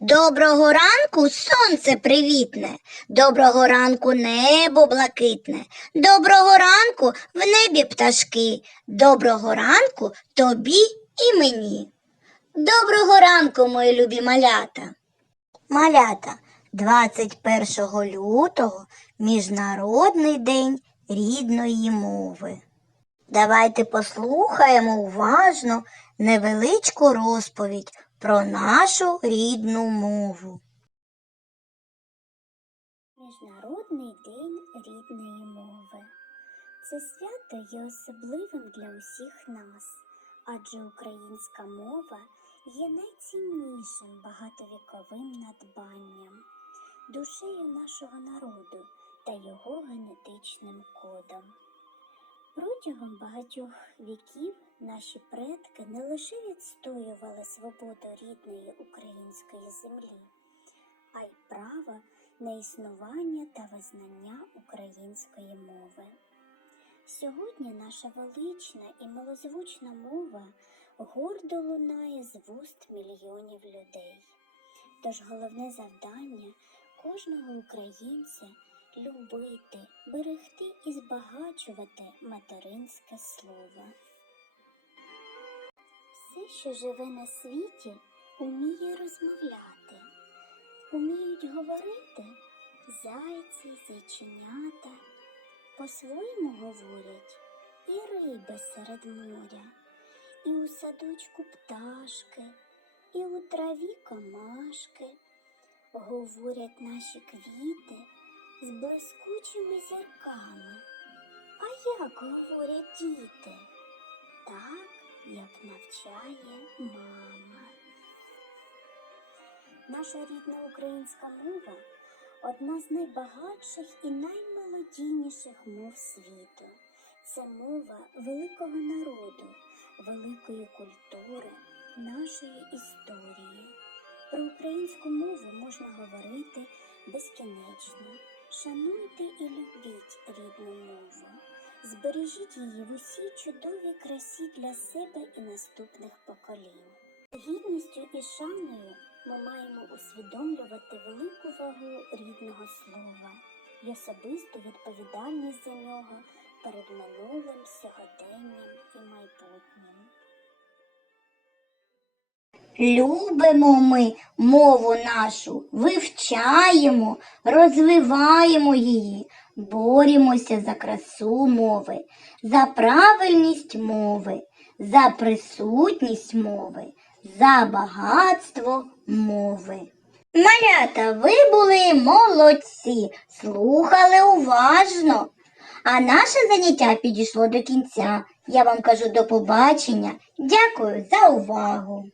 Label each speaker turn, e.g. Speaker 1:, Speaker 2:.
Speaker 1: Доброго ранку сонце привітне, доброго ранку небо блакитне, доброго ранку в небі пташки, доброго ранку тобі і мені. Доброго ранку, мої любі малята. Малята, 21 лютого Міжнародний день рідної мови. Давайте послухаємо уважно невеличку розповідь про нашу рідну мову.
Speaker 2: Міжнародний день рідної мови. Це свято є особливим для усіх нас, адже українська мова є найціннішим багатовіковим надбанням, душею нашого народу та його генетичним кодом. Протягом багатьох віків наші предки не лише відстоювали свободу рідної української землі, а й право на існування та визнання української мови. Сьогодні наша велична і малозвучна мова гордо лунає з вуст мільйонів людей. Тож головне завдання кожного українця любити, берегти і збагачувати материнське слово. Все, що живе на світі, уміє розмовляти, уміють говорити зайці, зайченята, по-своєму говорять і риби серед моря, і у садочку пташки, і у траві комашки. Говорять наші квіти з блискучими зірками. А як говорять діти? Так, як навчає мама. Наша рідна українська мова одна з найбагатших і наймелодійніших мов світу. Це мова великого народу, великої культури, нашої історії. Про українську мову можна говорити безкінечно. Шануйте і любіть рідну мову. Збережіть її в усій чудовій красі для себе і наступних поколінь. Гідністю і шаною ми маємо усвідомлювати велику вагу рідного слова і особисту відповідальність за нього перед минулим, сьогоденням і майбутнім.
Speaker 1: Любимо ми мову нашу, вивчаємо, розвиваємо її, борімося за красу мови, за правильність мови, за присутність мови, за багатство мови. Малята, ви були молодці, слухали уважно. А наше заняття підійшло до кінця. Я вам кажу до побачення. Дякую за увагу.